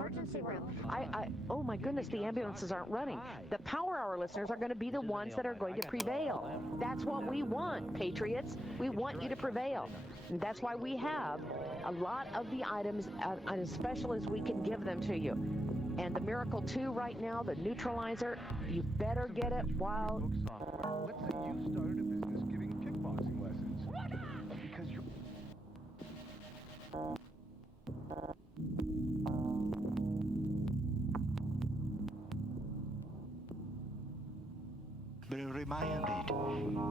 emergency room. Oh my goodness, the ambulances aren't running. The Power Hour listeners are going to be the ones that are going to prevail. That's what we want, patriots. We want you to prevail. And that's why we have a lot of the items as special as we can give them to you. And the Miracle 2 right now, the neutralizer, you better get it while... Let's say you started a business giving kickboxing lessons. Because you're... But reminded,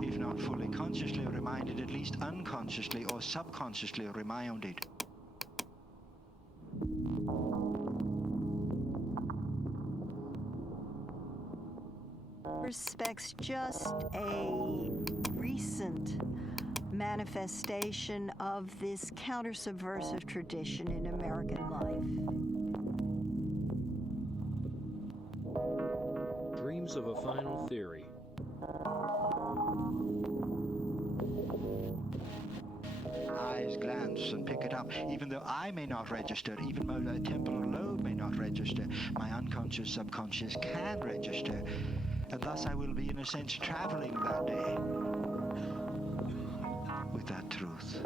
if not fully consciously reminded, at least unconsciously or subconsciously reminded. Respects just a recent manifestation of this counter-subversive tradition in American life. Dreams of a final theory. Eyes glance and pick it up, even though I may not register, even though the temporal lobe may not register, my unconscious subconscious can register, and thus I will be in a sense traveling that day with that truth.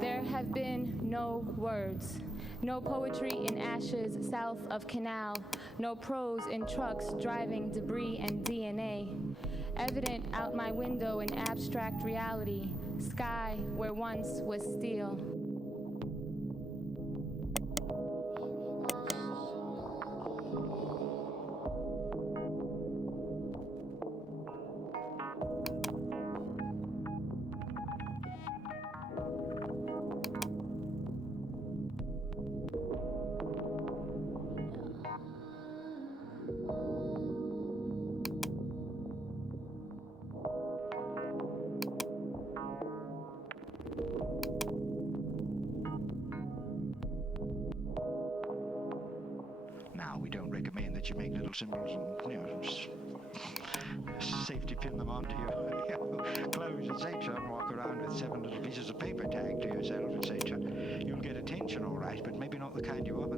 There have been no words, no poetry in ashes south of Canal, no prose in trucks driving debris and DNA. Evident out my window in abstract reality, sky where once was steel. Now, we don't recommend that you make little symbols and, safety pin them onto your clothes, etc., and walk around with 7 little pieces of paper tagged to yourself, etc. You'll get attention, all right, but maybe not the kind you want.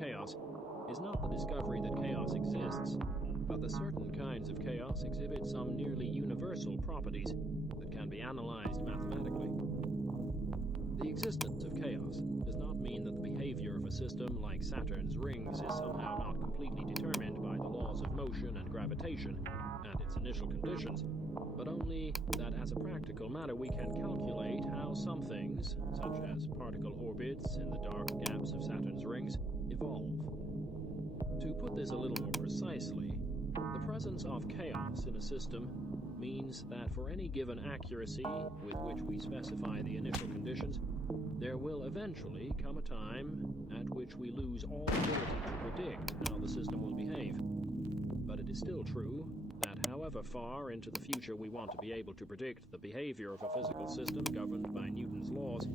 Chaos is not the discovery that chaos exists, but that certain kinds of chaos exhibit some nearly universal properties that can be analyzed mathematically. The existence of chaos does not mean that the behavior of a system like Saturn's rings is somehow not completely determined by the laws of motion and gravitation and its initial conditions, but only that as a practical matter we can calculate how some things, such as particle orbits in the dark gaps of Saturn's rings, evolve. To put this a little more precisely, the presence of chaos in a system means that for any given accuracy with which we specify the initial conditions, there will eventually come a time at which we lose all ability to predict how the system will behave. But it is still true that however far into the future we want to be able to predict the behavior of a physical system governed by Newton's laws,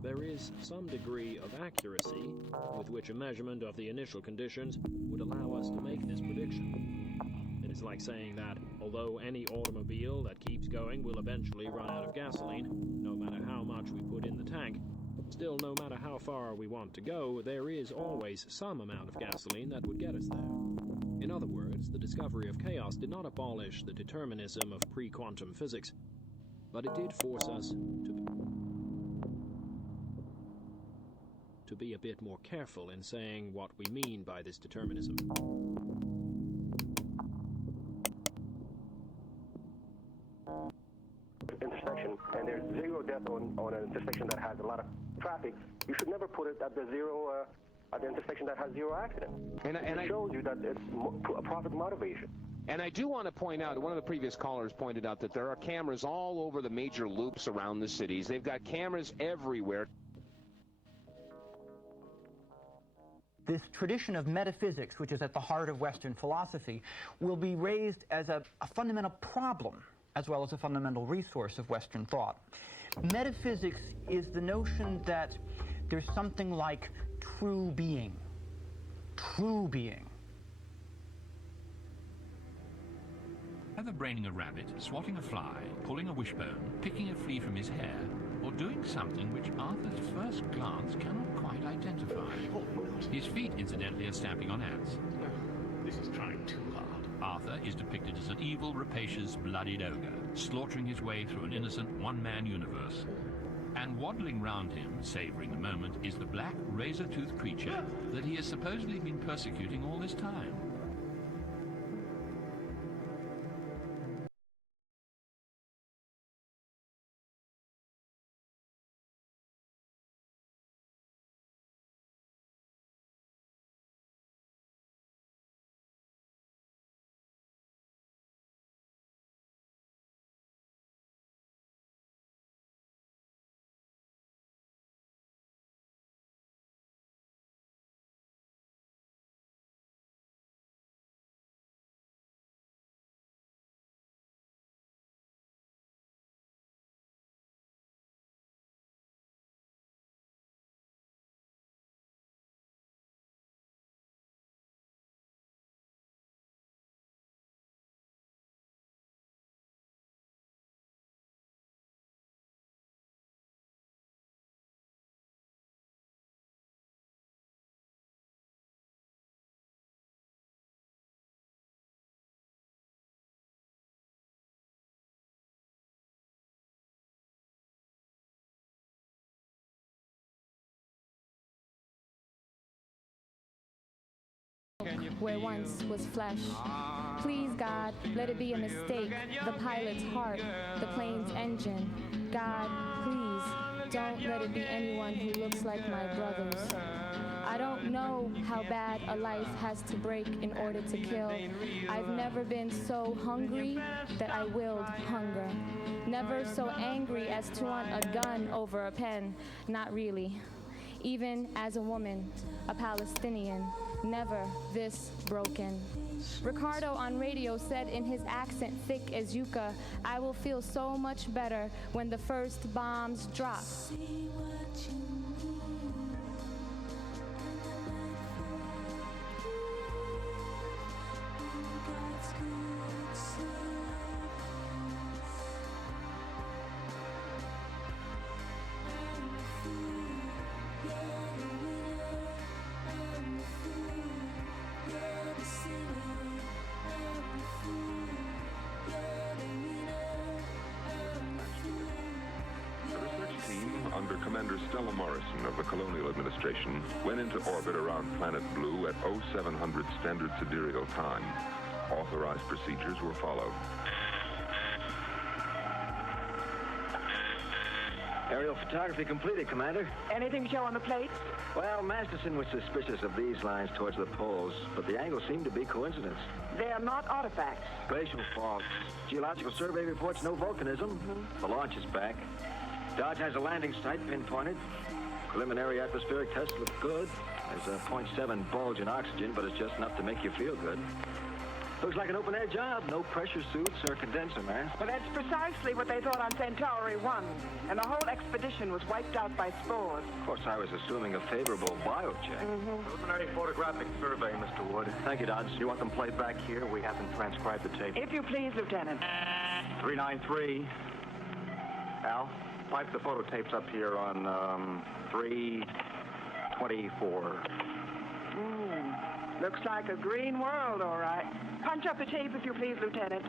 there is some degree of accuracy with which a measurement of the initial conditions would allow us to make this prediction. It is like saying that although any automobile that keeps going will eventually run out of gasoline, no matter how much we put in the tank, still no matter how far we want to go, there is always some amount of gasoline that would get us there. In other words, the discovery of chaos did not abolish the determinism of pre-quantum physics, but it did force us to be a bit more careful in saying what we mean by this determinism. Intersection, and there's 0 death on an intersection that has a lot of traffic, you should never put it at the 0 at the intersection that has zero accidents. And it shows you that it's a profit motivation. And I do want to point out, one of the previous callers pointed out that there are cameras all over the major loops around the cities. They've got cameras everywhere. This tradition of metaphysics, which is at the heart of Western philosophy, will be raised as a fundamental problem as well as a fundamental resource of Western thought. Metaphysics is the notion that there's something like true being. True being. Either braining a rabbit, swatting a fly, pulling a wishbone, picking a flea from his hair, or doing something which Arthur's first glance cannot quite identify. His feet, incidentally, are stamping on ants. This is trying too hard. Arthur is depicted as an evil, rapacious, bloodied ogre, slaughtering his way through an innocent one-man universe. And waddling round him, savouring the moment, is the black, razor-toothed creature that he has supposedly been persecuting all this time. Where once was flesh. Please, God, let it be a mistake. The pilot's heart, the plane's engine. God, please, don't let it be anyone who looks like my brothers. I don't know how bad a life has to break in order to kill. I've never been so hungry that I willed hunger. Never so angry as to want a gun over a pen. Not really. Even as a woman, a Palestinian, never this broken. Ricardo on radio said in his accent thick as yucca, I will feel so much better when the first bombs drop. Of the Colonial Administration went into orbit around Planet Blue at 0700 Standard Sidereal Time. Authorized procedures were followed. Aerial photography completed, Commander. Anything to show on the plates? Well, Masterson was suspicious of these lines towards the poles, but the angles seem to be coincidence. They are not artifacts. Glacial faults. Geological survey reports no volcanism. The launch is back. Dodge has a landing site pinpointed. Preliminary atmospheric tests look good. There's a 0.7 bulge in oxygen, but it's just enough to make you feel good. Looks like an open-air job. No pressure suits or condenser masks. Well, that's precisely what they thought on Centauri 1. And the whole expedition was wiped out by spores. Of course, I was assuming a favorable biocheck. Preliminary photographic survey, Mr. Wood. Thank you, Dodge. You want them played back here? We haven't transcribed the tape. If you please, Lieutenant. 393. Al, pipe the photo tapes up here on 324. Looks like a green world, all right. Punch up the tape, if you please, Lieutenant.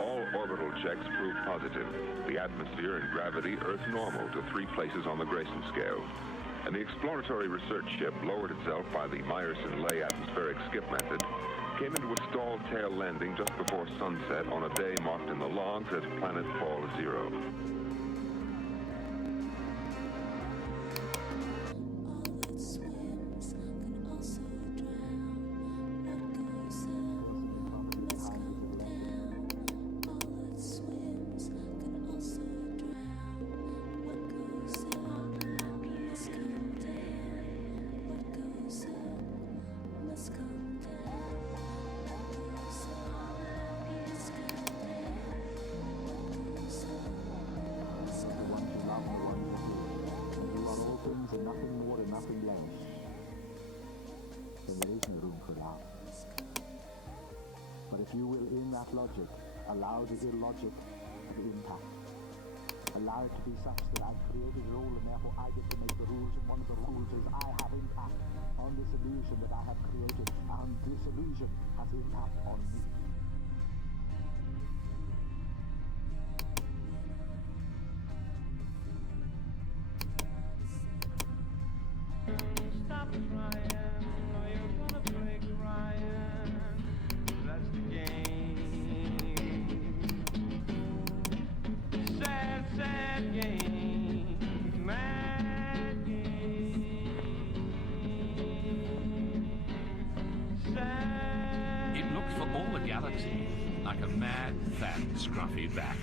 All orbital checks prove positive. The atmosphere and gravity Earth normal to 3 places on the Grayson scale. And the exploratory research ship lowered itself by the Meyerson-Lay atmospheric skip method, came into a stalled tail landing just before sunset on a day marked in the logs as planet fall 0. you will, in that logic, allow the illogic to impact. Allow it to be such that I've created a rule and therefore I get to make the rules, and one of the rules is I have impact on this illusion that I have created, and this illusion has impact on me. Stop crying, or you're gonna break crying. That's the game. Sad, sad game. Mad game. Sad. It looks for all the galaxy like a mad, fat, scruffy bat.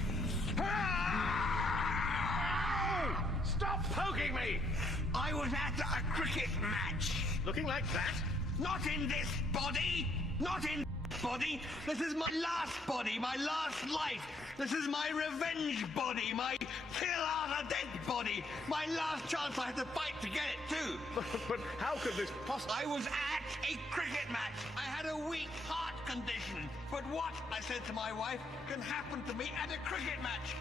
Stop poking me! I was at a cricket match. Looking like that? Not in this body! Not in this body! This is my last body, my last life! This is my revenge body, my kill out a dead body! My last chance, I had to fight to get it too! But how could this possibly... I was at a cricket match! I had a weak heart condition! But what, I said to my wife, can happen to me at a cricket match?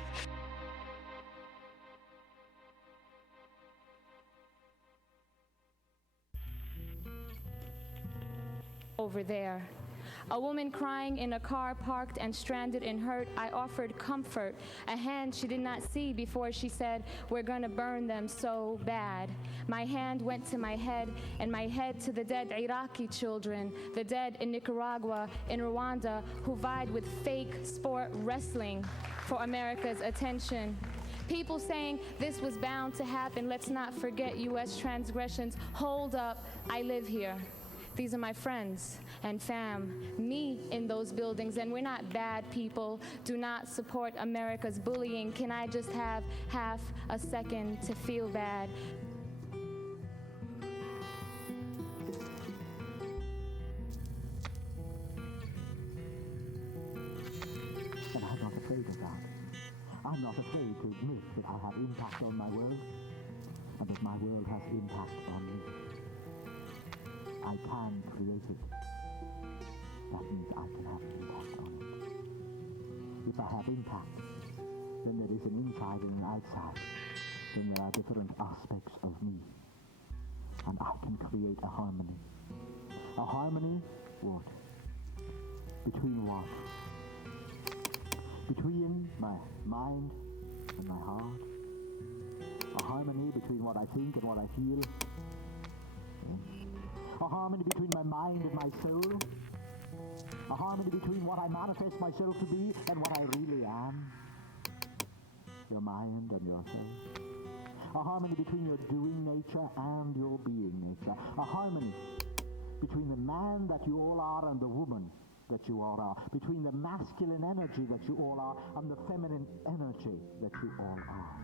Over there. A woman crying in a car parked and stranded and hurt. I offered comfort, a hand she did not see before she said, "We're gonna burn them so bad." My hand went to my head, and my head to the dead Iraqi children, the dead in Nicaragua, in Rwanda, who vied with fake sport wrestling for America's attention. People saying this was bound to happen. Let's not forget U.S. transgressions. Hold up, I live here. These are my friends and fam, me in those buildings, and we're not bad people. Do not support America's bullying. Can I just have half a second to feel bad? And I'm not afraid of that. I'm not afraid to admit that I have impact on my world, and that my world has impact on me. I can create it. That means I can have impact on it. If I have impact, then there is an inside and an outside. Then there are different aspects of me. And I can create a harmony. A harmony, what? Between what? Between my mind and my heart. A harmony between what I think and what I feel. A harmony between my mind and my soul. A harmony between what I manifest myself to be and what I really am. Your mind and your soul. A harmony between your doing nature and your being nature. A harmony between the man that you all are and the woman that you all are. Between the masculine energy that you all are and the feminine energy that you all are.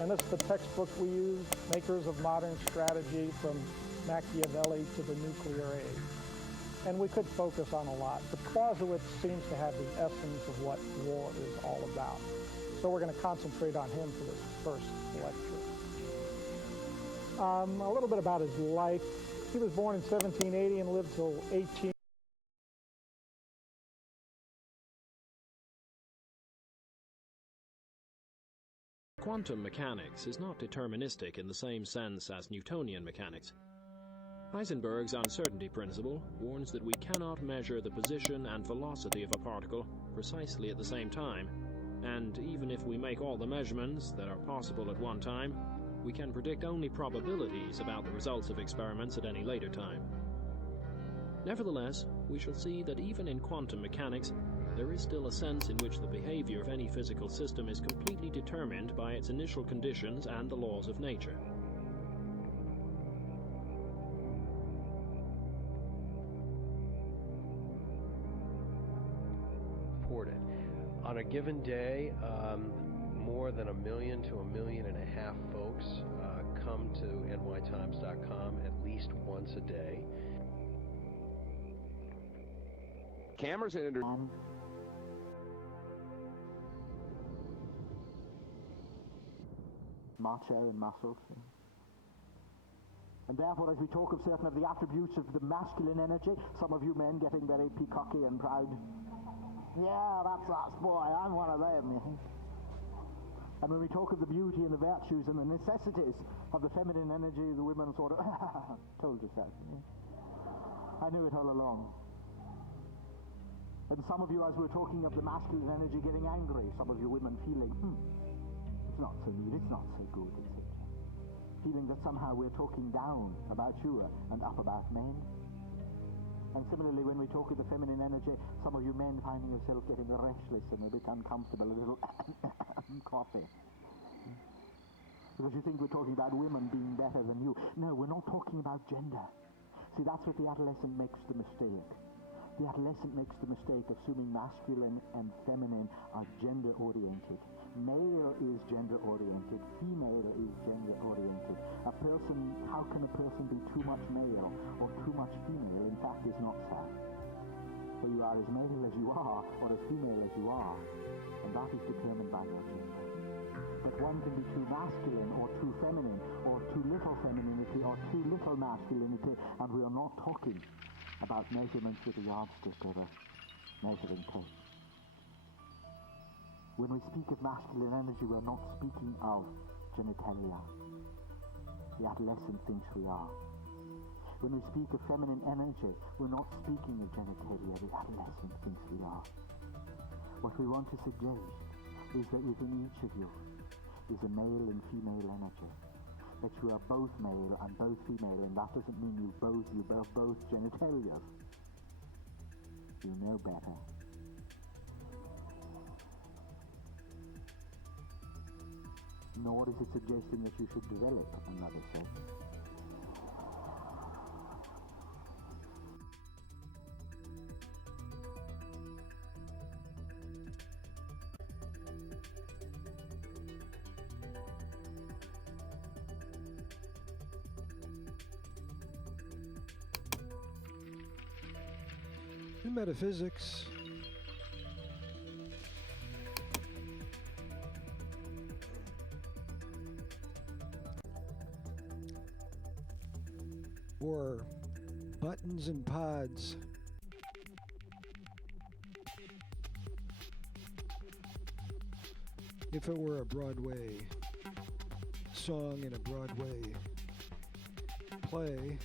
And this is the textbook we use, Makers of Modern Strategy, from Machiavelli to the nuclear age. And we could focus on a lot, but Clausewitz seems to have the essence of what war is all about. So we're going to concentrate on him for this first lecture. A little bit about his life. He was born in 1780 and lived till 18. Quantum mechanics is not deterministic in the same sense as Newtonian mechanics. Heisenberg's uncertainty principle warns that we cannot measure the position and velocity of a particle precisely at the same time, and even if we make all the measurements that are possible at one time, We can predict only probabilities about the results of experiments at any later time. Nevertheless, we shall see that even in quantum mechanics, there is still a sense in which the behavior of any physical system is completely determined by its initial conditions and the laws of nature. Reported. On a given day, more than 1 million to 1.5 million folks come to nytimes.com at least once a day. Cameras and macho and muscles. And therefore, as we talk of certain of the attributes of the masculine energy, some of you men getting very peacocky and proud. Yeah, that's us, boy, I'm one of them. And when we talk of the beauty and the virtues and the necessities of the feminine energy, the women sort of told you so. I knew it all along. And some of you, as we're talking of the masculine energy, getting angry. Some of you women feeling, it's not so neat, it's not so good, etc. Feeling that somehow we're talking down about you and up about men. And similarly, when we talk of the feminine energy, some of you men finding yourself getting restless and a bit uncomfortable, a little coffee. Because you think we're talking about women being better than you. No, we're not talking about gender. See, that's what the adolescent makes the mistake. The adolescent makes the mistake of assuming masculine and feminine are gender-oriented. Male is gender-oriented, female is gender-oriented. How can a person be too much male or too much female? In fact, is not so. For you are as male as you are, or as female as you are, and that is determined by your gender. But one can be too masculine or too feminine, or too little femininity or too little masculinity, and we are not talking about measurements with a yardstick or a measuring tape. When we speak of masculine energy, we're not speaking of genitalia. The adolescent thinks we are. When we speak of feminine energy, we're not speaking of genitalia. The adolescent thinks we are. What we want to suggest is that within each of you is a male and female energy. That you are both male and both female, and that doesn't mean you both genitalia. You know better. Nor is it suggesting that you should develop another sex. In metaphysics, or buttons and pods, if it were a Broadway song in a Broadway play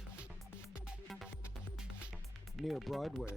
near Broadway,